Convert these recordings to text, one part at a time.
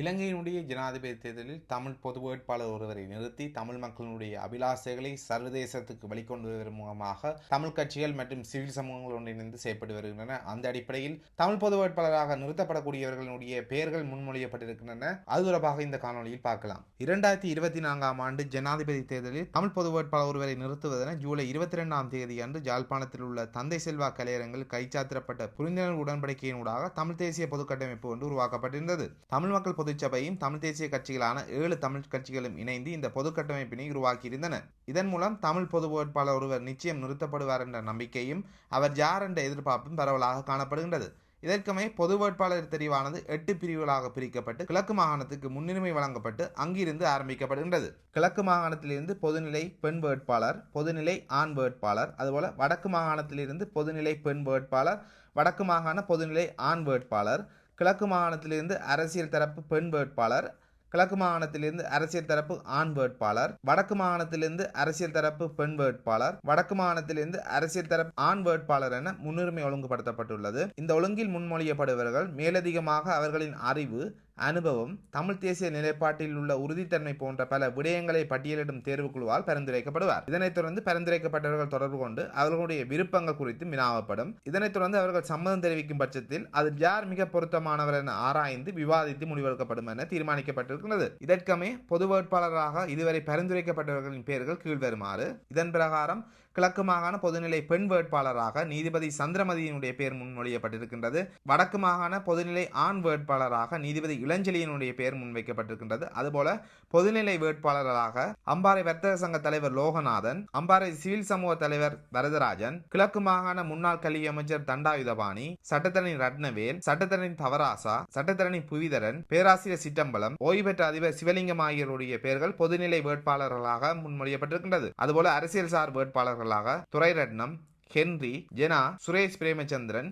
இலங்கையினுடைய ஜனாதிபதி தேர்தலில் தமிழ் பொது வேட்பாளர் ஒருவரை நிறுத்தி தமிழ் மக்களினுடைய அபிலாசைகளை சர்வதேசத்துக்கு வெளிக்கொண்டு வருவதன் மூலமாக தமிழ் கட்சிகள் மற்றும் சிவில் சமூகங்கள் ஒன்றிணைந்து செயற்பட்டு வருகின்றன. அந்த அடிப்படையில் தமிழ் பொது வேட்பாளராக நிறுத்தப்படக்கூடியவர்களுடைய பெயர்கள் முன்மொழியப்பட்டிருக்கின்றன. அது தொடர்பாக இந்த காணொளியில் பார்க்கலாம். இரண்டாயிரத்தி இருபத்தி நான்காம் ஆண்டு ஜனாதிபதி தேர்தலில் தமிழ் பொது வேட்பாளர் ஒருவரை நிறுத்துவதென ஜூலை இருபத்தி ரெண்டாம் தேதி அன்று ஜாழ்ப்பாணத்தில் உள்ள தந்தை செல்வா கலையரங்கில் கைச்சாத்திரப்பட்ட புரிந்துணர்வு உடன்படிக்கையினூடாக தமிழ் தேசிய பொது கட்டமைப்பு ஒன்று உருவாக்கப்பட்டிருந்தது. தமிழ் மக்கள் பொதுச்சபையும் தமிழ் தேசிய கட்சிகளான ஏழு தமிழ் கட்சிகளும் இணைந்து இந்த பொது கட்டமைப்பினை உருவாக்கியிருந்தன. இதன் மூலம் தமிழ் பொது வேட்பாளர் ஒருவர் நிச்சயம் நிறுத்தப்படுவார் என்ற நம்பிக்கையும் அவர் யார் என்ற எதிர்பார்ப்பும் பரவலாக காணப்படுகின்றது. இதற்குமே பொது வேட்பாளர் தெரிவானது எட்டு பிரிவுகளாக பிரிக்கப்பட்டு கிழக்கு மாகாணத்துக்கு முன்னுரிமை வழங்கப்பட்டு அங்கிருந்து ஆரம்பிக்கப்படுகின்றது. கிழக்கு மாகாணத்திலிருந்து பொதுநிலை பெண் வேட்பாளர் பொதுநிலை ஆண் வேட்பாளர் அதுபோல வடக்கு மாகாணத்திலிருந்து பொதுநிலை பெண் வேட்பாளர் வடக்கு மாகாண பொதுநிலை ஆண் வேட்பாளர் கிழக்கு மாகாணத்திலிருந்து அரசியல் தரப்பு பெண் வேட்பாளர் கிழக்கு மாகாணத்திலிருந்து அரசியல் தரப்பு ஆண் வேட்பாளர் வடக்கு மாகாணத்திலிருந்து அரசியல் தரப்பு பெண் வேட்பாளர் வடக்கு மாகாணத்திலிருந்து அரசியல் தரப்பு ஆண் வேட்பாளர் என முன்னுரிமை ஒழுங்குபடுத்தப்பட்டுள்ளது. இந்த ஒழுங்கில் முன்மொழியப்படுபவர்கள் மேலதிகமாக அவர்களின் அறிவு அனுபவம் தமிழ் தேசிய நிலைப்பாட்டில் உள்ள உறுதித்தன்மை போன்ற பல விடயங்களை பட்டியலிடும் தேர்வுக்குழுவால் பரிந்துரைக்கப்படுவார். இதனைத் தொடர்ந்து பரிந்துரைக்கப்பட்டவர்கள் தொடர்பு கொண்டு அவர்களுடைய விருப்பங்கள் குறித்து வினாவப்படும். இதனைத் தொடர்ந்து அவர்கள் சம்மதம் தெரிவிக்கும் பட்சத்தில் அதில் யார் மிக பொருத்தமானவர் என ஆராய்ந்து விவாதித்து முடிவெடுக்கப்படும் என தீர்மானிக்கப்பட்டிருக்கிறது. இதற்கமே பொது வேட்பாளராக இதுவரை பரிந்துரைக்கப்பட்டவர்களின் பெயர்கள் கீழ்வருமாறு. இதன் பிரகாரம் கிழக்கு மாகாண பொதுநிலை பெண் வேட்பாளராக நீதிபதி சந்திரமதியினுடைய பெயர் முன்மொழியப்பட்டிருக்கின்றது. வடக்கு மாகாண பொதுநிலை ஆண் வேட்பாளராக நீதிபதி இளஞ்செழியனுடைய பெயர் முன்வைக்கப்பட்டிருக்கின்றது. அதுபோல பொதுநிலை வேட்பாளர்களாக அம்பாறை வர்த்தக சங்க தலைவர் லோகநாதன் அம்பாறை சிவில் சமூக தலைவர் வரதராஜன் கிழக்கு மாகாண முன்னாள் கல்வி அமைச்சர் தண்டாயுதபாணி சட்டத்தரணி ரத்னவேல் சட்டத்தரணி தவராசா சட்டத்தரணி புவிதரன் பேராசிரியர் சிட்டம்பலம் ஓய்வு பெற்ற அதிபர் சிவலிங்கம் ஆகியோருடைய பெயர்கள் பொதுநிலை வேட்பாளர்களாக முன்மொழியப்பட்டிருக்கின்றது. அதுபோல அரசியல் சார் வேட்பாளர்களாக Thurairatnam Henry Jena Suresh Premachandran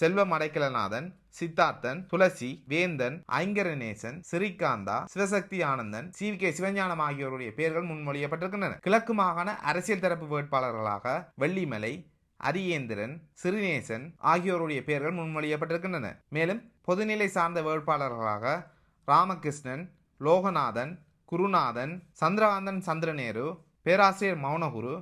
Selvam Adaikalanathan Siddharthan Thulasi Venthan Ainkaranesan Sirikantha Sivasakthi Ananthan C. K. Sivagnanam ஆகியோருடைய பெயர்கள் முன்மொழியப்பட்டிருக்கின்றன. கிழக்கு மாகாண அரசியல் தரப்பு வேட்பாளர்களாக வெள்ளிமலை அரியேந்திரன் சிறுநேசன் ஆகியோருடைய பெயர்கள் முன்மொழியப்பட்டிருக்கின்றன. மேலும் பொதுநிலை சார்ந்த வேட்பாளர்களாக ராமகிருஷ்ணன் லோகநாதன் குருநாதன் சந்திரகாந்தன் சந்திரநேரு பேராசிரியர் மௌனகுரு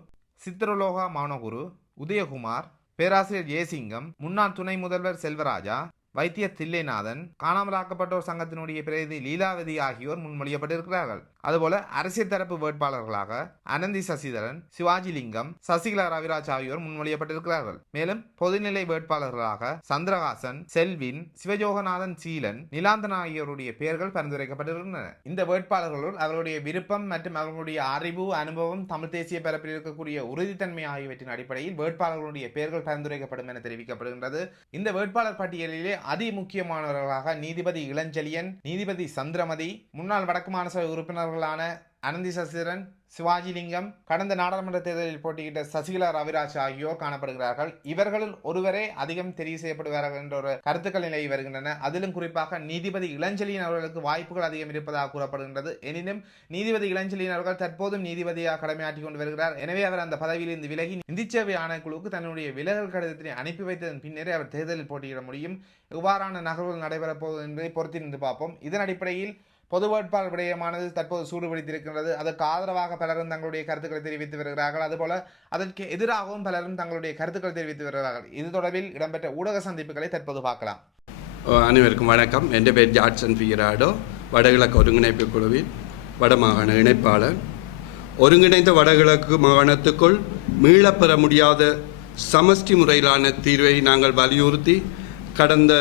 சித்திரலோகா மௌனகுரு உதயகுமார் பேராசிரியர் ஜெயசிங்கம் முன்னாள் துணை முதல்வர் செல்வராஜா வைத்திய தில்லைநாதன் காணாமலாக்கப்பட்டோர் சங்கத்தினுடைய பிரதி லீலாவதி ஆகியோர் முன்மொழியப்பட்டிருக்கிறார்கள். அதுபோல அரசியல் தரப்பு வேட்பாளர்களாக அனந்தி சசிதரன் சிவாஜி லிங்கம் சசிகலா ரவிராஜ் ஆகியோர் முன்மொழியப்பட்டிருக்கிறார்கள். மேலும் பொதுநிலை வேட்பாளர்களாக சந்திரகாசன் செல்வின் சிவஜோகநாதன் சீலன் நிலாந்தன் ஆகியோருடைய பெயர்கள் பரிந்துரைக்கப்பட்டிருக்கின்றன. இந்த வேட்பாளர்களுள் அவர்களுடைய விருப்பம் மற்றும் அவர்களுடைய அறிவு அனுபவம் தமிழ் தேசிய பரப்பில் இருக்கக்கூடிய உறுதித்தன்மை ஆகியவற்றின் அடிப்படையில் வேட்பாளர்களுடைய பெயர்கள் பரிந்துரைக்கப்படும் என தெரிவிக்கப்படுகின்றது. இந்த வேட்பாளர் பட்டியலிலே அதி முக்கியமானவர்களாக நீதிபதி இளஞ்செழியன் நீதிபதி சந்திரமதி முன்னாள் வடக்கு மாநில உறுப்பினர்களான அனந்தி சசிதரன் சிவாஜிலிங்கம் கடந்த நாடாளுமன்ற தேர்தலில் போட்டியிட்ட சசிகலா ரவிராஜ் ஆகியோர் காணப்படுகிறார்கள். இவர்களில் ஒருவரே அதிகம் தெரிவு செய்யப்படுவார்கள் என்ற ஒரு கருத்துக்கள் நிலை வருகின்றன. அதிலும் குறிப்பாக நீதிபதி இளஞ்சலியின் அவர்களுக்கு வாய்ப்புகள் அதிகம் இருப்பதாக கூறப்படுகின்றது. எனினும் நீதிபதி இளஞ்சலியின் அவர்கள் தற்போதும் நீதிபதியாக கடமையாற்றி கொண்டு வருகிறார். எனவே அவர் அந்த பதவியிலிருந்து விலகி நிதிச்சேவை ஆணைக்குழுவுக்கு தன்னுடைய விலகல் கடிதத்தினை அனுப்பி வைத்ததன் பின்னரே அவர் தேர்தலில் போட்டியிட முடியும். எவ்வாறான நகர்வுகள் நடைபெறப் போகுது என்பதை பொறுத்திருந்து பார்ப்போம். இதன் அடிப்படையில் பொது வேட்பாளர் விடயமானது தற்போது சூடுபிடித்திருக்கின்றது. அதற்கு ஆதரவாக பலரும் தங்களுடைய கருத்துக்களை தெரிவித்து வருகிறார்கள். அதுபோல அதற்கு எதிராகவும் பலரும் தங்களுடைய கருத்துக்களை தெரிவித்து வருகிறார்கள். இது தொடர்பில் இடம்பெற்ற ஊடக சந்திப்புகளை தற்போது பார்க்கலாம். அனைவருக்கும் வணக்கம். என் பேர் ஜாட்சன் பிகிராடோ வடகிழக்கு ஒருங்கிணைப்பு குழுவின் வடமாகாண இணைப்பாளர். ஒருங்கிணைந்த வடகிழக்கு மாகாணத்துக்குள் மீளப்பெற முடியாத சமஷ்டி முறையிலான தீர்வை நாங்கள் வலியுறுத்தி கடந்த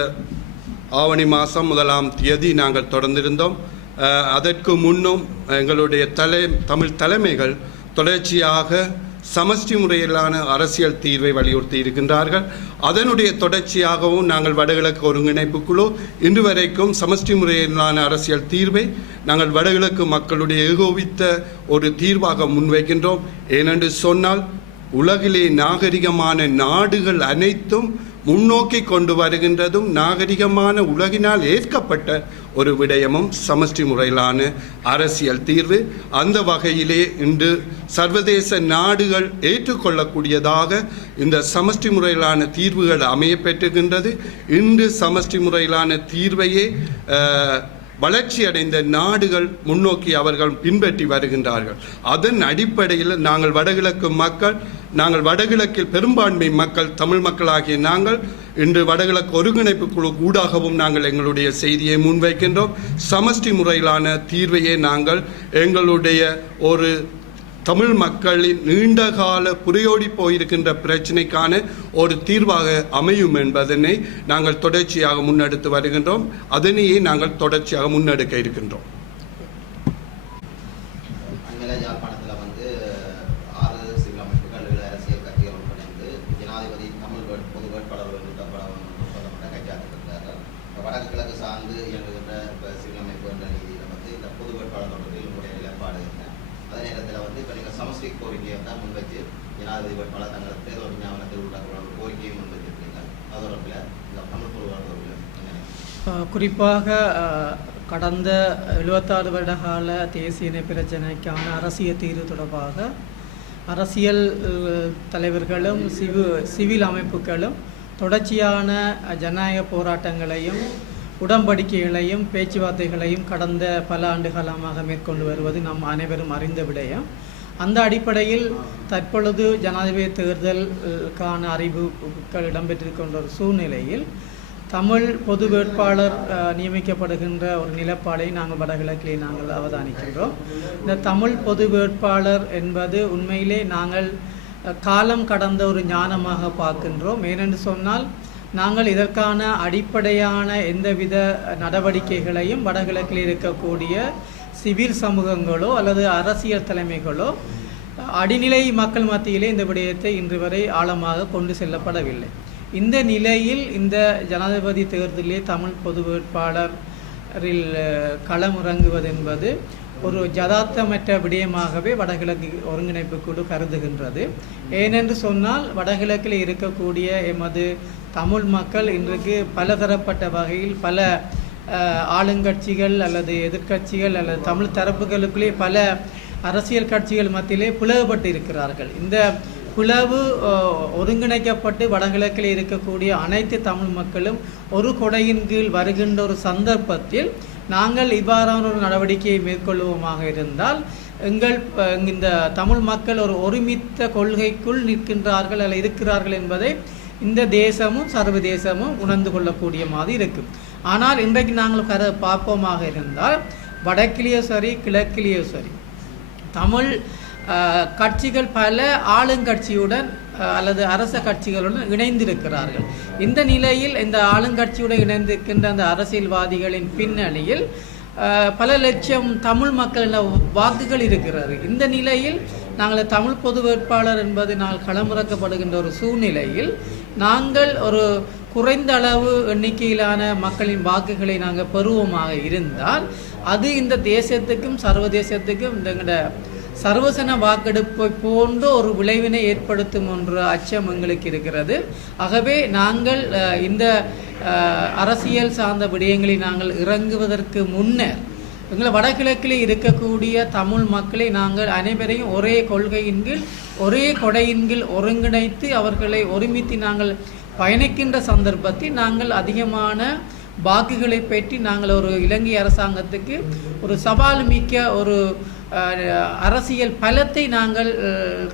ஆவணி மாதம் முதலாம் தேதி நாங்கள் தொடர்ந்திருந்தோம். அதற்கு முன்னும் எங்களுடைய தலை தமிழ் தலைமைகள் தொடர்ச்சியாக சமஷ்டி முறையிலான அரசியல் தீர்வை வலியுறுத்தி இருக்கின்றார்கள். அதனுடைய தொடர்ச்சியாகவும் நாங்கள் வடகிழக்கு ஒருங்கிணைப்பு குழு இன்று வரைக்கும் சமஷ்டி முறையிலான அரசியல் தீர்வை நாங்கள் வடகிழக்கு மக்களுடைய ஏகோபித்த ஒரு தீர்வாக முன்வைக்கின்றோம். ஏனென்று சொன்னால் உலகிலே நாகரிகமான நாடுகள் அனைத்தும் முன்னோக்கி கொண்டு வருகின்றதும் நாகரிகமான உலகினால் ஏற்கப்பட்ட ஒரு விடயமும் சமஷ்டி முறையிலான அரசியல் தீர்வு. அந்த வகையிலே இன்று சர்வதேச நாடுகள் ஏற்றுக்கொள்ளக்கூடியதாக இந்த சமஷ்டி முறையிலான தீர்வுகள் அமைய பெற்றுகின்றது. இன்று சமஷ்டி முறையிலான தீர்வையே வளர்ச்சி அடைந்த நாடுகள் முன்னோக்கி அவர்கள் பின்பற்றி வருகின்றார்கள். அதன் அடிப்படையில் நாங்கள் வடகிழக்கு மக்கள் நாங்கள் வடகிழக்கில் பெரும்பான்மை மக்கள் தமிழ் மக்களாகிய நாங்கள் இன்று வடகிழக்கு ஒருங்கிணைப்பு குழு ஊடாகவும் நாங்கள் எங்களுடைய செய்தியை முன்வைக்கின்றோம். சமஷ்டி முறையிலான தீர்வையே நாங்கள் எங்களுடைய ஒரு தமிழ் மக்களின் நீண்டகால புரையோடி போயிருக்கின்ற பிரச்சினைக்கான ஒரு தீர்வாக அமையும் என்பதனை நாங்கள் தொடர்ச்சியாக முன்னெடுத்து வருகின்றோம். அதனையே நாங்கள் தொடர்ச்சியாக முன்னெடுக்க இருக்கின்றோம் அண்மையில யாழ்ப்பாணத்தில் வந்து ஆறு சிவில் அமைப்புகள் ஏழு அரசியல் கட்சிகள் இணைந்து ஜனாதிபதி தமிழ் வேட்- பொது வேட்பாளர் நிறுத்தப்பட வேண்டும் சொல்லப்பட்ட கட்சியாக இருக்கிறார்கள் இப்ப வடக்கு கிழக்கு சார்ந்து இயங்குகின்ற இப்போ சிவில் அமைப்பு என்ற ரீதியில் வந்து இந்த பொது வேட்பாளர் தொடர்பில் உங்களுடைய நிலைப்பாடு என்ன அதே நேரத்தில் வந்து இப்போ நீங்கள் சமஷ்டி கோரிக்கையை தான் முன்வச்சு ஜனாதிபதி வேட்பாளர் தங்கள் தேர்தல் விஞ்ஞாபனத்தில் உள்ள ஒரு கோரிக்கையை முன்வச்சிருக்கீங்க அது தொடர்பில் இந்த தமிழ் பொது தொடர்பில் என்ன அஹ் குறிப்பாக கடந்த எழுபத்தாறு வருட கால தேசிய இன பிரச்சனைக்கான அரசியல் தீர்வு தொடர்பாக அரசியல் தலைவர்களும் சிவு சிவில் அமைப்புகளும் தொடர்ச்சியான ஜனநாயக போராட்டங்களையும் உடன்படிக்கைகளையும் பேச்சுவார்த்தைகளையும் கடந்த பல ஆண்டு காலமாக மேற்கொண்டு வருவது நாம் அனைவரும் அறிந்த விடயம். அந்த அடிப்படையில் தற்பொழுது ஜனாதிபதி தேர்தலுக்கான அறிவிப்புகள் இடம்பெற்றிருக்கின்ற ஒரு சூழ்நிலையில் தமிழ் பொது வேட்பாளர் நியமிக்கப்படுகின்ற ஒரு நிலப்பாடை நாங்கள் வடகிழக்கிலே நாங்கள் அவதானிக்கின்றோம். இந்த தமிழ் பொது வேட்பாளர் என்பது உண்மையிலே நாங்கள் காலம் கடந்த ஒரு ஞானமாக பார்க்கின்றோம். ஏனென்று சொன்னால் நாங்கள் இதற்கான அடிப்படையான எந்தவித நடவடிக்கைகளையும் வடகிழக்கில் இருக்கக்கூடிய சிவில் சமூகங்களோ அல்லது அரசியல் தலைமைகளோ அடிநிலை மக்கள் மத்தியிலே இந்த விடயத்தை இன்று வரை ஆழமாக கொண்டு செல்லப்படவில்லை. இந்த நிலையில் இந்த ஜனாதிபதி தேர்தலிலே தமிழ் பொது வேட்பாளரில் களமிறங்குவது என்பது ஒரு ஜதார்த்தமற்ற விடயமாகவே வடகிழக்கு ஒருங்கிணைப்பு குழு கருதுகின்றது. ஏனென்று சொன்னால் வடகிழக்கில் இருக்கக்கூடிய எமது தமிழ் மக்கள் இன்றைக்கு பலதரப்பட்ட வகையில் பல ஆளுங்கட்சிகள் அல்லது எதிர்க்கட்சிகள் அல்லது தமிழ் தரப்புகளுக்குள்ளே பல அரசியல் கட்சிகள் மத்தியிலே பிளவுபட்டு இருக்கிறார்கள் இந்த பிளவு ஒருங்கிணைக்கப்பட்டு வடகிழக்கில் இருக்கக்கூடிய அனைத்து தமிழ் மக்களும் ஒரு கொடையின் கீழ் வருகின்ற ஒரு சந்தர்ப்பத்தில் நாங்கள் இவ்வாறான ஒரு நடவடிக்கையை மேற்கொள்வோமாக இருந்தால் எங்கள் இந்த தமிழ் மக்கள் ஒரு ஒருமித்த கொள்கைக்குள் நிற்கின்றார்கள் அல்ல இருக்கிறார்கள் என்பதை இந்த தேசமும் சர்வதேசமும் உணர்ந்து கொள்ளக்கூடிய மாதிரி இருக்கும். ஆனால் இன்றைக்கு நாங்கள் கரு பார்ப்போமாக இருந்தால் வடக்கிலேயோ சரி கிழக்கிலேயோ சரி தமிழ் கட்சிகள் பல ஆளுங்கட்சியுடன் அல்லது அரச கட்சிகளுடன் இணைந்திருக்கிறார்கள். இந்த நிலையில் இந்த ஆளுங்கட்சியுடன் இணைந்திருக்கின்ற அந்த அரசியல்வாதிகளின் பின்னணியில் பல லட்சம் தமிழ் மக்களின் வாக்குகள் இருக்கிறது. இந்த நிலையில் நாங்கள் தமிழ் பொது வேட்பாளர் என்பது நாங்கள் களமிறக்கப்படுகின்ற ஒரு சூழ்நிலையில் நாங்கள் ஒரு குறைந்த அளவு எண்ணிக்கையிலான மக்களின் வாக்குகளை நாங்கள் பெறுவோமாக இருந்தால் அது இந்த தேசத்துக்கும் சர்வதேசத்துக்கும் இந்த எங்களோட சர்வசன வாக்கெடுப்பை போன்ற ஒரு விளைவினை ஏற்படுத்தும் என்ற அச்சம் எங்களுக்கு இருக்கிறது. ஆகவே நாங்கள் இந்த அரசியல் சார்ந்த விடயங்களை நாங்கள் இறங்குவதற்கு முன்னர் எங்களை வடகிழக்கில் இருக்கக்கூடிய தமிழ் மக்களை நாங்கள் அனைவரையும் ஒரே கொள்கையின் கீழ் ஒரே கொடையின் கீழ் ஒருங்கிணைத்து அவர்களை ஒருமித்து நாங்கள் பயணிக்கின்ற சந்தர்ப்பத்தில் நாங்கள் அதிகமான வாக்குகளை பெற்றி நாங்கள் ஒரு இலங்கை அரசாங்கத்துக்கு ஒரு சவால் மிக்க ஒரு அரசியல் பலத்தை நாங்கள்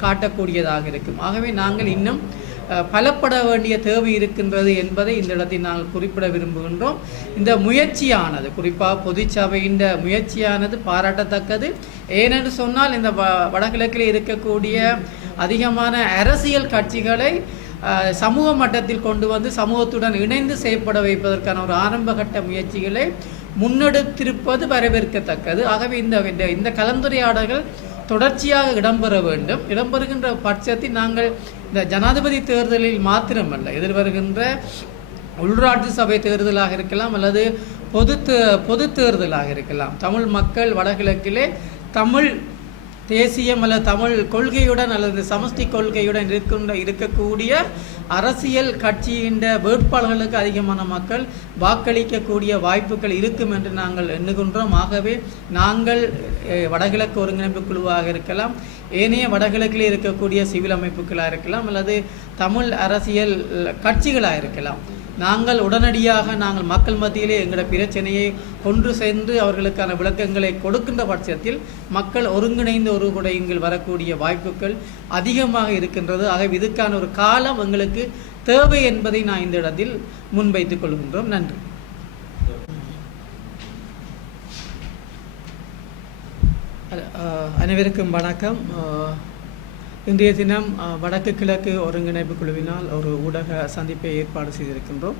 காட்டக்கூடியதாக இருக்கும். ஆகவே நாங்கள் இன்னும் பலப்பட வேண்டிய தேவை இருக்கின்றது என்பதை இந்த இடத்தில் நாங்கள் குறிப்பிட விரும்புகின்றோம். இந்த முயற்சியானது குறிப்பாக பொதுச்சபையின் முயற்சியானது பாராட்டத்தக்கது. ஏனென்று சொன்னால் இந்த வ- வடகிழக்கில் இருக்கக்கூடிய அதிகமான அரசியல் கட்சிகளை சமூக மட்டத்தில் கொண்டு வந்து சமூகத்துடன் இணைந்து செயற்பட வைப்பதற்கான ஒரு ஆரம்பகட்ட முயற்சிகளை முன்னெடுத்திருப்பது வரவேற்கத்தக்கது. ஆகவே இந்த இந்த- கலந்துரையாடல்கள் தொடர்ச்சியாக இடம்பெற வேண்டும். இடம்பெறுகின்ற பட்சத்தில் நாங்கள் இந்த ஜனாதிபதி தேர்தலில் மாத்திரமல்ல. எதிர்வருகின்ற உள்ளாட்சி சபை தேர்தலாக இருக்கலாம் அல்லது பொது தே- பொது தேர்தலாக இருக்கலாம். தமிழ் மக்கள் வடகிழக்கிலே தமிழ் தேசியம் அல்லது தமிழ் கொள்கையுடன் அல்லது சமஷ்டி கொள்கையுடன் இருக்கின்ற இருக்கக்கூடிய அரசியல் கட்சியின் வேட்பாளர்களுக்கு அதிகமான மக்கள் வாக்களிக்கக்கூடிய வாய்ப்புகள் இருக்கும் என்று நாங்கள் எண்ணுகின்றோம். ஆகவே நாங்கள் வடகிழக்கு ஒருங்கிணைப்பு குழுவாக இருக்கலாம் ஏனைய வடகிழக்கில் இருக்கக்கூடிய சிவில் அமைப்புகளாக இருக்கலாம் அல்லது தமிழ் அரசியல் கட்சிகளாக இருக்கலாம். நாங்கள் உடனடியாக நாங்கள் மக்கள் மத்தியிலே எங்களோட பிரச்சனையை கொண்டு சென்று அவர்களுக்கான விளக்கங்களை கொடுக்கின்ற பட்சத்தில் மக்கள் ஒருங்கிணைந்த ஒரு குடையில் வரக்கூடிய வாய்ப்புகள் அதிகமாக இருக்கின்றது. ஆகவே இதுக்கான ஒரு காலம் எங்களுக்கு தேவை என்பதை நான் இந்த இடத்தில் முன்வைத்துக் கொள்கின்றோம். நன்றி. அனைவருக்கும் வணக்கம். இன்றைய தினம் வடக்கு கிழக்கு ஒருங்கிணைப்பு குழுவினால் ஒரு ஊடக சந்திப்பை ஏற்பாடு செய்திருக்கின்றோம்.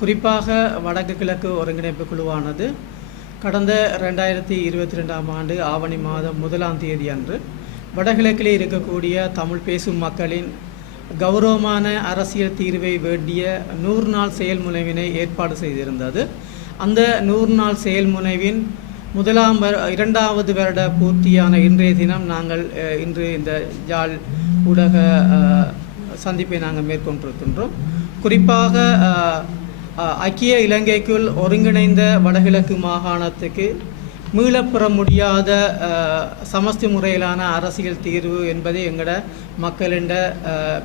குறிப்பாக வடக்கு கிழக்கு ஒருங்கிணைப்பு குழுவானது கடந்த ரெண்டாயிரத்தி இருபத்தி ரெண்டாம் ஆண்டு ஆவணி மாதம் முதலாம் தேதி அன்று வடகிழக்கிலே இருக்கக்கூடிய தமிழ் பேசும் மக்களின் கௌரவமான அரசியல் தீர்வை வேண்டிய நூறு நாள் செயல்முனைவினை ஏற்பாடு செய்திருந்தது. அந்த நூறு நாள் செயல்முனைவின் முதலாம் வரு இரண்டாவது வருட பூர்த்தியான இன்றைய தினம் நாங்கள் இன்று இந்த ஜாழ் ஊடக சந்திப்பை நாங்கள் மேற்கொண்டிருக்கின்றோம். குறிப்பாக ஐக்கிய இலங்கைக்குள் ஒருங்கிணைந்த வடகிழக்கு மாகாணத்துக்கு மீளப்பெற முடியாத சமஸ்தி முறையிலான அரசியல் தீர்வு என்பது எங்களோட மக்களிட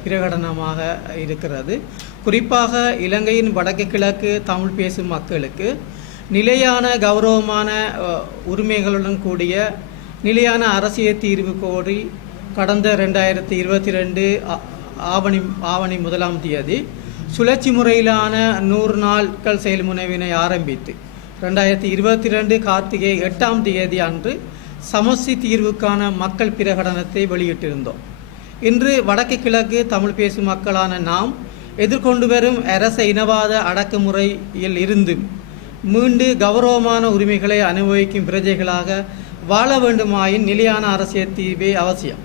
பிரகடனமாக இருக்கிறது. குறிப்பாக இலங்கையின் வடக்கு கிழக்கு தமிழ் பேசும் மக்களுக்கு நிலையான கௌரவமான உரிமைகளுடன் கூடிய நிலையான அரசியல் தீர்வு கோரி கடந்த ரெண்டாயிரத்தி இருபத்தி ரெண்டு ஆவணி ஆவணி முதலாம் தேதி சுழற்சி முறையிலான நூறு நாட்கள் செயல்முனைவினை ஆரம்பித்து ரெண்டாயிரத்தி இருபத்தி ரெண்டு கார்த்திகை எட்டாம் தேதி அன்று சமஸ்தி தீர்வுக்கான மக்கள் பிரகடனத்தை வெளியிட்டிருந்தோம். இன்று வடக்கு கிழக்கு தமிழ் பேசும் மக்களான நாம் எதிர்கொண்டு வரும் அரச இனவாத அடக்குமுறையில் இருந்து மீண்டு கௌரவமான உரிமைகளை அனுபவிக்கும் பிரஜைகளாக வாழ வேண்டுமாயின் நிலையான அரசியல் தீர்வே அவசியம்.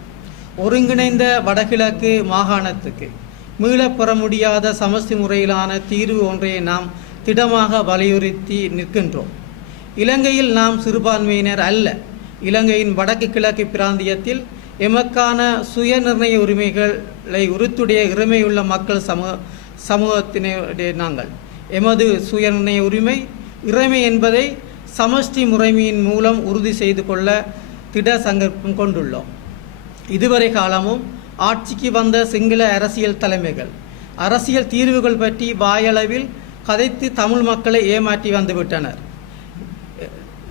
ஒருங்கிணைந்த வடகிழக்கு மாகாணத்துக்கு மீளப்பெற முடியாத சமஸ்தி முறையிலான தீர்வு ஒன்றை நாம் திடமாக வலியுறுத்தி நிற்கின்றோம். இலங்கையில் நாம் சிறுபான்மையினர் அல்ல. இலங்கையின் வடக்கு கிழக்கு பிராந்தியத்தில் எமக்கான சுய நிர்ணய உரிமைகளை உறுத்துடைய இறைமையுள்ள மக்கள் சமூக சமூகத்தினுடைய நாங்கள். எமது சுய நிர்ணய உரிமை இறைமை என்பதை சமஷ்டி முறைமையின் மூலம் உறுதி செய்து கொள்ள திட சங்கல்பம் கொண்டுள்ளோம். இதுவரை காலமும் ஆட்சிக்கு வந்த சிங்கள அரசியல் தலைமைகள் அரசியல் தீர்வுகள் பற்றி வாயளவில் கதைத்து தமிழ் மக்களை ஏமாற்றி வந்துவிட்டனர்.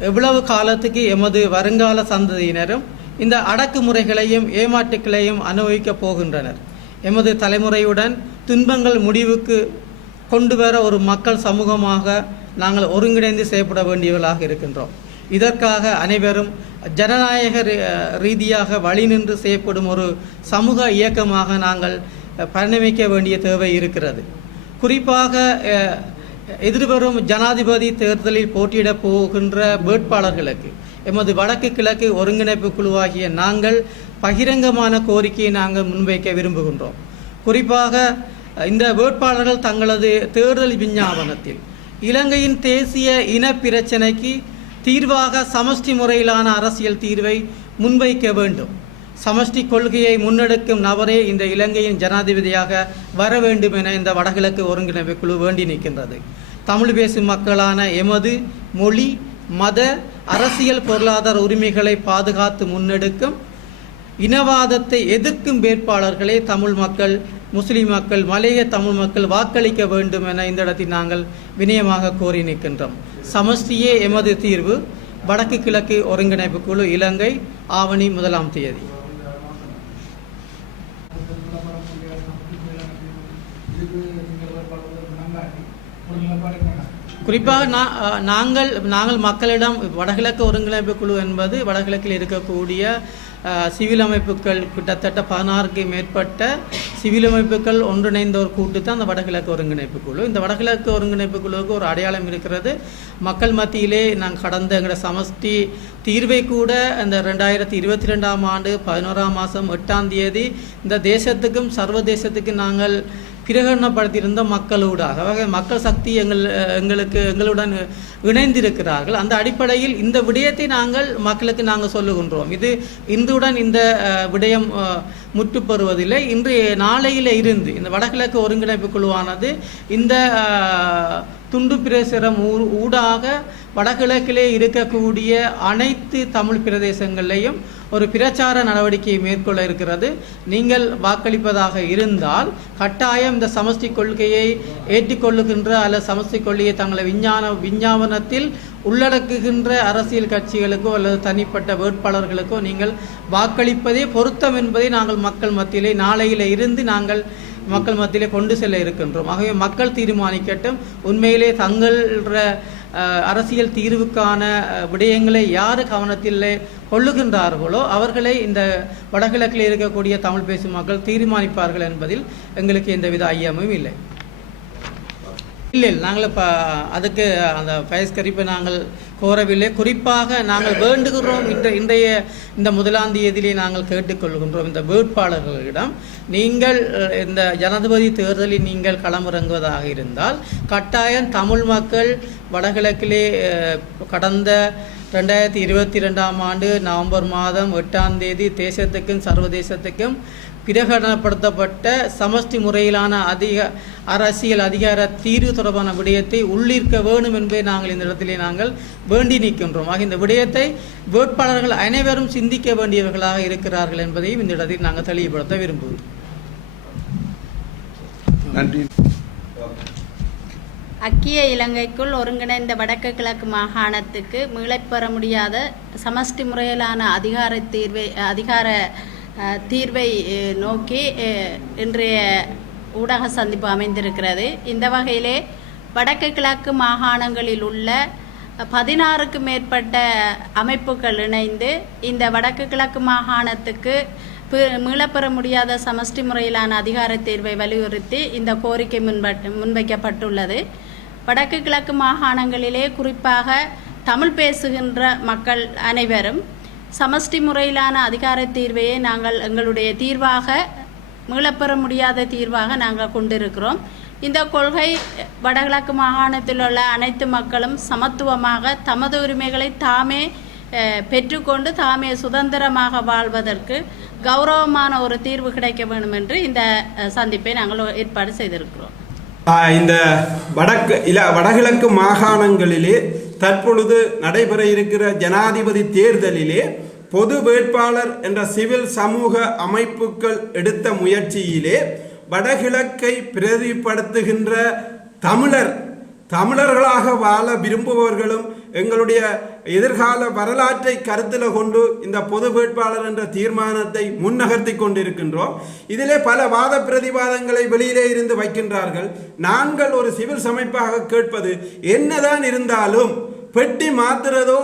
எவ்வளவு காலத்துக்கு எமது வருங்கால சந்ததியினரும் இந்த அடக்குமுறைகளையும் ஏமாற்றுகளையும் அனுபவிக்கப் போகின்றனர். எமது தலைமுறையுடன் துன்பங்கள் முடிவுக்கு கொண்டு வர ஒரு மக்கள் சமூகமாக நாங்கள் ஒருங்கிணைந்து செயல்பட வேண்டியவர்களாக இருக்கின்றோம். இதற்காக அனைவரும் ஜனநாயக ரீதியாக வழி நின்று செயற்படும் ஒரு சமூக இயக்கமாக நாங்கள் பரிணமிக்க வேண்டிய தேவை இருக்கிறது. குறிப்பாக எதிர்வரும் ஜனாதிபதி தேர்தலில் போட்டியிடப் போகின்ற வேட்பாளர்களுக்கு எமது வடக்கு கிழக்கு ஒருங்கிணைப்பு குழுவாகிய நாங்கள் பகிரங்கமான கோரிக்கையை நாங்கள் முன்வைக்க விரும்புகின்றோம். குறிப்பாக இந்த வேட்பாளர்கள் தங்களது தேர்தல் விஞ்ஞாபனத்தில் இலங்கையின் தேசிய இன பிரச்சினைக்கு தீர்வாக சமஷ்டி முறையிலான அரசியல் தீர்வை முன்வைக்க வேண்டும். சமஷ்டி கொள்கையை முன்னெடுக்கும் நபரே இந்த இலங்கையின் ஜனாதிபதியாக வர வேண்டும் என இந்த வடகிழக்கு ஒருங்கிணைப்பு குழு வேண்டி நிற்கின்றது. தமிழ் பேசும் மக்களான எமது மொழி மத அரசியல் பொருளாதார உரிமைகளை பாதுகாத்து முன்னெடுக்கும் இனவாதத்தை எதிர்க்கும் வேட்பாளர்களை தமிழ் மக்கள் முஸ்லிம் மக்கள் மலைய தமிழ் மக்கள் வாக்களிக்க வேண்டும் என இந்த இடத்தில் நாங்கள் வினயமாக கோரி நிற்கின்றோம். சமஷ்டியே எமது தீர்வு. வடக்கு கிழக்கு ஒருங்கிணைப்பு குழு இலங்கை ஆவணி முதலாம் தேதி. குறிப்பாக நாங்கள் நாங்கள் மக்களிடம் வடகிழக்கு ஒருங்கிணைப்பு குழு என்பது வடகிழக்கில் இருக்கக்கூடிய சிவில் அமைப்புகள் கிட்டத்தட்ட பதினாறுக்கு மேற்பட்ட சிவில் அமைப்புகள் ஒன்றிணைந்த ஒரு கூட்டு தான் அந்த வடகிழக்கு ஒருங்கிணைப்பு குழு. இந்த வடகிழக்கு ஒருங்கிணைப்பு குழுவுக்கு ஒரு அடையாளம் இருக்கிறது. மக்கள் மத்தியிலே நாங்கள் கடந்த எங்களோட சமஷ்டி தீர்வை கூட இந்த ரெண்டாயிரத்தி இருபத்தி ரெண்டாம் ஆண்டு பதினோராம் மாதம் எட்டாம் தேதி இந்த தேசத்துக்கும் சர்வதேசத்துக்கும் நாங்கள் பிரகடனப்படுத்தியிருந்த மக்களூடாக மக்கள் சக்தி எங்கள் எங்களுக்கு எங்களுடன் இணைந்திருக்கிறார்கள். அந்த அடிப்படையில் இந்த விடயத்தை நாங்கள் மக்களுக்கு நாங்கள் சொல்லுகின்றோம். இது இந்துடன் இந்த விடயம் முற்று முற்றுப்பெறுவதில்லை. இன்று நாளையில இருந்து இந்த வடகிழக்கு ஒருங்கிணைப்பு குழுவானது இந்த துண்டு பிரசுரம் ஊ- ஊடாக வடகிழக்கிலே இருக்கக்கூடிய அனைத்து தமிழ் பிரதேசங்களையும் ஒரு பிரச்சார நடவடிக்கையை மேற்கொள்ள இருக்கிறது. நீங்கள் வாக்களிப்பதாக இருந்தால் கட்டாயம் இந்த சமஷ்டி கொள்கையை ஏற்றுக்கொள்ளுகின்ற அல்லது சமஷ்டி கொள்கையை தங்களை விஞ்ஞான விஞ்ஞாபனத்தில் உள்ளடக்குகின்ற அரசியல் கட்சிகளுக்கோ அல்லது தனிப்பட்ட வேட்பாளர்களுக்கோ நீங்கள் வாக்களிப்பதே பொருத்தம் என்பதை நாங்கள் மக்கள் மத்தியிலே நாளையில இருந்து நாங்கள் மக்கள் மத்தியிலே கொண்டு செல்ல இருக்கின்றோம். ஆகவே மக்கள் தீர்மானிக்கட்டும். உண்மையிலே தங்கள அரசியல் தீர்வுக்கான விடயங்களை யார் கவனத்தில் கொள்ளுகின்றார்களோ அவர்களை இந்த வடகிழக்கில் இருக்கக்கூடிய தமிழ் பேசும் மக்கள் தீர்மானிப்பார்கள் என்பதில் எங்களுக்கு எந்தவித ஐயமும் இல்லை. இல்லை நாங்கள் இப்போ அதுக்கு அந்த பயஸ்கரிப்பை நாங்கள் கோரவில்லை. குறிப்பாக நாங்கள் வேண்டுகிறோம் இன்ற இன்றைய இந்த முதலாம் தேதியிலே நாங்கள் கேட்டுக்கொள்கின்றோம் இந்த வேட்பாளர்களிடம். நீங்கள் இந்த ஜனாதிபதி தேர்தலில் நீங்கள் களமிறங்குவதாக இருந்தால் கட்டாயம் தமிழ் மக்கள் வடகிழக்கிலே கடந்த ரெண்டாயிரத்தி இருபத்தி ரெண்டாம் ஆண்டு நவம்பர் மாதம் எட்டாம் தேதி தேசத்துக்கும் சர்வதேசத்துக்கும் பிரகடனப்படுத்தப்பட்ட சமஷ்டி முறையிலான அதிக அரசியல் அதிகார தீர்வு தொடர்பான விடயத்தை உள்ளிருக்க வேணும் என்பதை நாங்கள் இந்த இடத்திலே நாங்கள் வேண்டி நிற்கின்றோம். ஆக இந்த விடயத்தை வேட்பாளர்கள் அனைவரும் சிந்திக்க வேண்டியவர்களாக இருக்கிறார்கள் என்பதையும் இந்த இடத்தில் நாங்கள் தெளிவுபடுத்த விரும்புகிறோம். நன்றி. அக்கிய இலங்கைக்குள் ஒருங்கிணைந்த வடக்கு கிழக்கு மாகாணத்துக்கு மீளப்பெற முடியாத சமஷ்டி முறையிலான அதிகார தீர்வை அதிகார தீர்வை நோக்கி இன்றைய ஊடக சந்திப்பு அமைந்திருக்கிறது. இந்த வகையிலே வடக்கு கிழக்கு மாகாணங்களில் உள்ள பதினாறுக்கு மேற்பட்ட அமைப்புகள் இணைந்து இந்த வடக்கு கிழக்கு மாகாணத்துக்கு மீளப்பெற முடியாத சமஷ்டி முறையிலான அதிகார தீர்வை வலியுறுத்தி இந்த கோரிக்கை முன்பட் முன்வைக்கப்பட்டுள்ளது. வடக்கு கிழக்கு மாகாணங்களிலே குறிப்பாக தமிழ் பேசுகின்ற மக்கள் அனைவரும் சமஷ்டி முறையிலான அதிகார தீர்வையை நாங்கள் எங்களுடைய தீர்வாக மீளப்பெற முடியாத தீர்வாக நாங்கள் கொண்டிருக்கிறோம். இந்த கொள்கை வடகிழக்கு மாகாணத்தில் உள்ள அனைத்து மக்களும் சமத்துவமாக தமது உரிமைகளை தாமே பெற்றுக்கொண்டு தாமே சுதந்திரமாக வாழ்வதற்கு கௌரவமான ஒரு தீர்வு கிடைக்க வேண்டும் என்று இந்த சந்திப்பை நாங்கள் ஏற்பாடு செய்திருக்கிறோம். இந்த வடக்கு இல வடகிழக்கு மாகாணங்களிலே தற்பொழுது நடைபெற இருக்கிற ஜனாதிபதி தேர்தலிலே பொது வேட்பாளர் என்ற சிவில் சமூக அமைப்புகள் எடுத்த முயற்சியிலே வடகிழக்கை பிரதிப்படுத்துகின்ற தமிழர் தமிழர்களாக வாழ விரும்புபவர்களும் எங்களுடைய எதிர்கால வரலாற்றை கருத்தில் கொண்டு இந்த பொது வேட்பாளர் என்ற தீர்மானத்தை முன்னகர்த்தி கொண்டிருக்கின்றோம். இதிலே பல வாத பிரதிவாதங்களை வெளியிலே இருந்து வைக்கின்றார்கள். நாங்கள் ஒரு சிவில் சமைப்பாக கேட்பது என்னதான் இருந்தாலும் பெட்டி மாத்துறதோ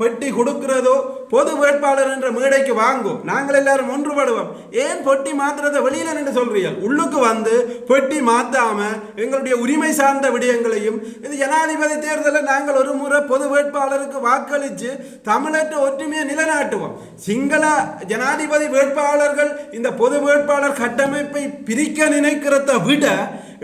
பெட்டி கொடுக்கிறதோ பொது வேட்பாளர் என்ற மேடைக்கு வாங்கும் நாங்கள் எல்லாரும் ஒன்றுபடுவோம். ஏன் பெட்டி மாத்துறதை வெளியில நின்று சொல்றீர்கள்? உள்ளுக்கு வந்து பெட்டி மாத்தாம எங்களுடைய உரிமை சார்ந்த விடயங்களையும் இது ஜனாதிபதி தேர்தலில் நாங்கள் ஒரு முறை பொது வேட்பாளருக்கு வாக்களித்து தமிழற்ற ஒற்றுமையை நிலைநாட்டுவோம். சிங்கள ஜனாதிபதி வேட்பாளர்கள் இந்த பொது வேட்பாளர் கட்டமைப்பை பிரிக்க நினைக்கிறத விட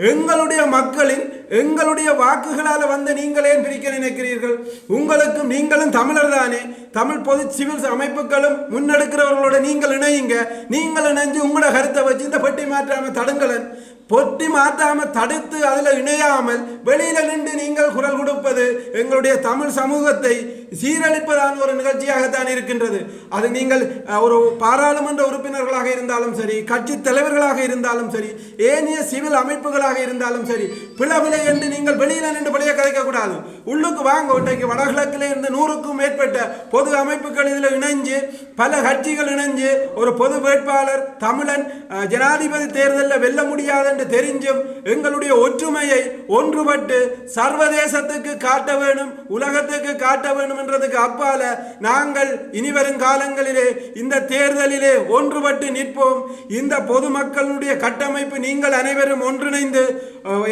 எங்களுடைய மக்களின் எங்களுடைய வாக்குகளால் வந்து நீங்கள் ஏன் பிரிக்க நினைக்கிறீர்கள்? உங்களுக்கும் நீங்கள் நீங்களும் தமிழர் தானே தமிழ் பொது சிவில் அமைப்புகளும் முன்னெடுக்கிறவர்களோட நீங்கள் இணையுங்க. நீங்கள் இணைஞ்சு உங்களோட கருத்தை வச்சு இந்த பெட்டி மாற்றாமல் தடுங்களன். பொட்டி மாற்றாம தடுத்து அதில் இணையாமல் வெளியில நின்று நீங்கள் குரல் கொடுப்பது எங்களுடைய தமிழ் சமூகத்தை சீரழிப்பதான ஒரு நிகழ்ச்சியாகத்தான் இருக்கின்றது. அது நீங்கள் ஒரு பாராளுமன்ற உறுப்பினர்களாக இருந்தாலும் சரி கட்சி தலைவர்களாக இருந்தாலும் சரி ஏனைய சிவில் அமைப்புகளாக இருந்தாலும் சரி பிளவிலை என்று நீங்கள் வெளியில நின்று வெளியே கதைக்கக்கூடாது உள்ளுக்கு வாங்க இன்றைக்கு வடகிழக்கிலே இருந்து நூறுக்கும் மேற்பட்ட பொது அமைப்புகள் இதில் இணைஞ்சு பல கட்சிகள் இணைஞ்சு ஒரு பொது வேட்பாளர் தமிழன் ஜனாதிபதி தேர்தலில் வெல்ல முடியாது என்று தெரிஞ்சும் எங்களுடைய ஒற்றுமையை ஒன்றுபட்டு சர்வதேசத்துக்கு காட்ட வேணும் உலகத்துக்கு காட்ட வேணும் என்றதுக்கு அப்பால நாங்கள் இனிவரும் காலங்களிலே இந்த தேர்தலிலே ஒன்றுபட்டு நிற்போம். இந்த பொதுமக்களுடைய கட்டமைப்பு நீங்கள் அனைவரும் ஒன்றிணைந்து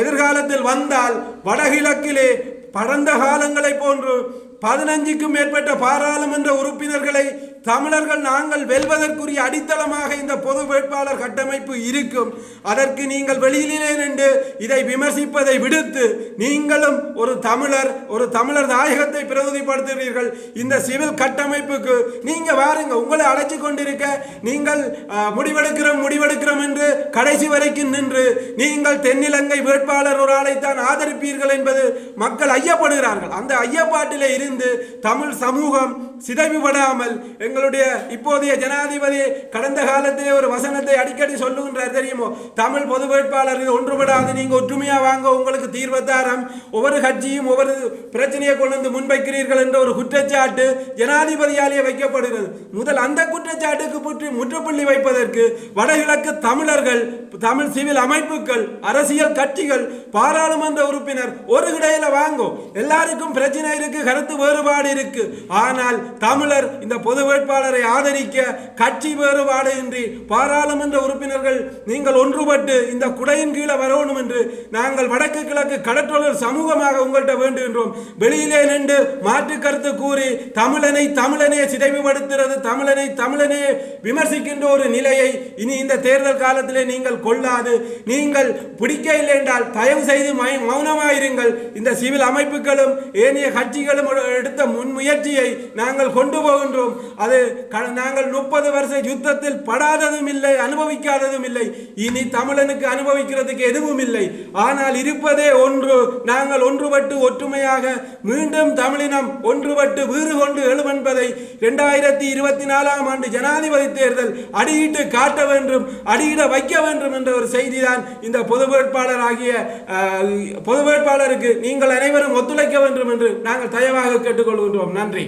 எதிர்காலத்தில் வந்தால் வடகிழக்கிலே பரந்த காலங்களைப் போன்று பதினஞ்சுக்கும் மேற்பட்ட பாராளுமன்ற உறுப்பினர்களை தமிழர்கள் நாங்கள் வெல்வதற்குரிய அடித்தளமாக இந்த பொது வேட்பாளர் கட்டமைப்பு இருக்கும். அதற்கு நீங்கள் வெளியிலே நின்று இதை விமர்சிப்பதை விடுத்து நீங்களும் ஒரு தமிழர் ஒரு தமிழர் நாயகத்தை பிரதிநிதிப்படுத்துகிறீர்கள். இந்த சிவில் கட்டமைப்புக்கு நீங்கள் வாருங்க உங்களை அழைச்சி கொண்டிருக்க நீங்கள் முடிவெடுக்கிறோம் முடிவெடுக்கிறோம் என்று கடைசி வரைக்கும் நின்று நீங்கள் தென்னிலங்கை வேட்பாளர் ஒரு ஆளைத்தான் ஆதரிப்பீர்கள் என்பது மக்கள் ஐயப்படுகிறார்கள். அந்த ஐயப்பாட்டிலே இருந்து தமிழ் சமூகம் சிதைவுபடாமல் எங்களுடைய இப்போதைய ஜனாதிபதி கடந்த காலத்திலே ஒரு வசனத்தை அடிக்கடி சொல்லுகின்றார் தெரியுமோ? தமிழ் பொது வேட்பாளர்கள் ஒன்றுபடாது நீங்கள் ஒற்றுமையாக வாங்க உங்களுக்கு தீர்வத்தாரம் ஒவ்வொரு கட்சியும் ஒவ்வொரு பிரச்சனையை கொண்டு வந்து முன்வைக்கிறீர்கள் என்ற ஒரு குற்றச்சாட்டு ஜனாதிபதியாலேயே வைக்கப்படுகிறது. முதல் அந்த குற்றச்சாட்டுக்கு பற்றி முற்றுப்புள்ளி வைப்பதற்கு வடகிழக்கு தமிழர்கள் தமிழ் சிவில் அமைப்புகள் அரசியல் கட்சிகள் பாராளுமன்ற உறுப்பினர் ஒரு கிடையில வாங்கும். எல்லாருக்கும் பிரச்சனை இருக்கு கருத்து வேறுபாடு இருக்கு. ஆனால் தமிழர் இந்த பொது வேட்பாளரை ஆதரிக்க கட்சி வேறுபாடு இன்றி பாராளுமன்ற உறுப்பினர்கள் நீங்கள் ஒன்றுபட்டு இந்த குடையின் கீழே வரணும் என்று நாங்கள் வடக்கு கிழக்கு கடற்றொழில் சமூகமாக உங்கள்கிட்ட வேண்டுகின்றோம். வெளியிலே நின்று மாற்று கருத்து கூறி தமிழனை தமிழனே சிதைவுபடுத்துகிறது தமிழனை தமிழனே விமர்சிக்கின்ற ஒரு நிலையை இனி இந்த தேர்தல் காலத்திலே நீங்கள் கொள்ளாது. நீங்கள் பிடிக்க இல்லை என்றால் தயவு செய்து மௌனமாயிருங்கள். இந்த சிவில் அமைப்புகளும் ஏனைய கட்சிகளும் எடுத்த முன்முயற்சியை நாங்கள் கொண்டு போகின்றோம். அது அது நாங்கள் முப்பது வருஷ யுத்தத்தில் படாததும் இல்லை அனுபவிக்காததும் இல்லை. இனி தமிழனுக்கு அனுபவிக்கிறதுக்கு எதுவும் இல்லை. ஆனால் இருப்பதே ஒன்று நாங்கள் ஒன்றுபட்டு ஒற்றுமையாக மீண்டும் தமிழினம் ஒன்றுபட்டு வீறு கொண்டு எழும் என்பதை இரண்டாயிரத்தி இருபத்தி நாலாம் ஆண்டு ஜனாதிபதி தேர்தல் அடியிட்டு காட்ட வேண்டும் அடியிட வைக்க வேண்டும் என்ற ஒரு செய்திதான் இந்த பொது வேட்பாளர் ஆகிய பொது வேட்பாளருக்கு நீங்கள் அனைவரும் ஒத்துழைக்க வேண்டும் என்று நாங்கள் தயவாக கேட்டுக்கொள்கின்றோம். நன்றி.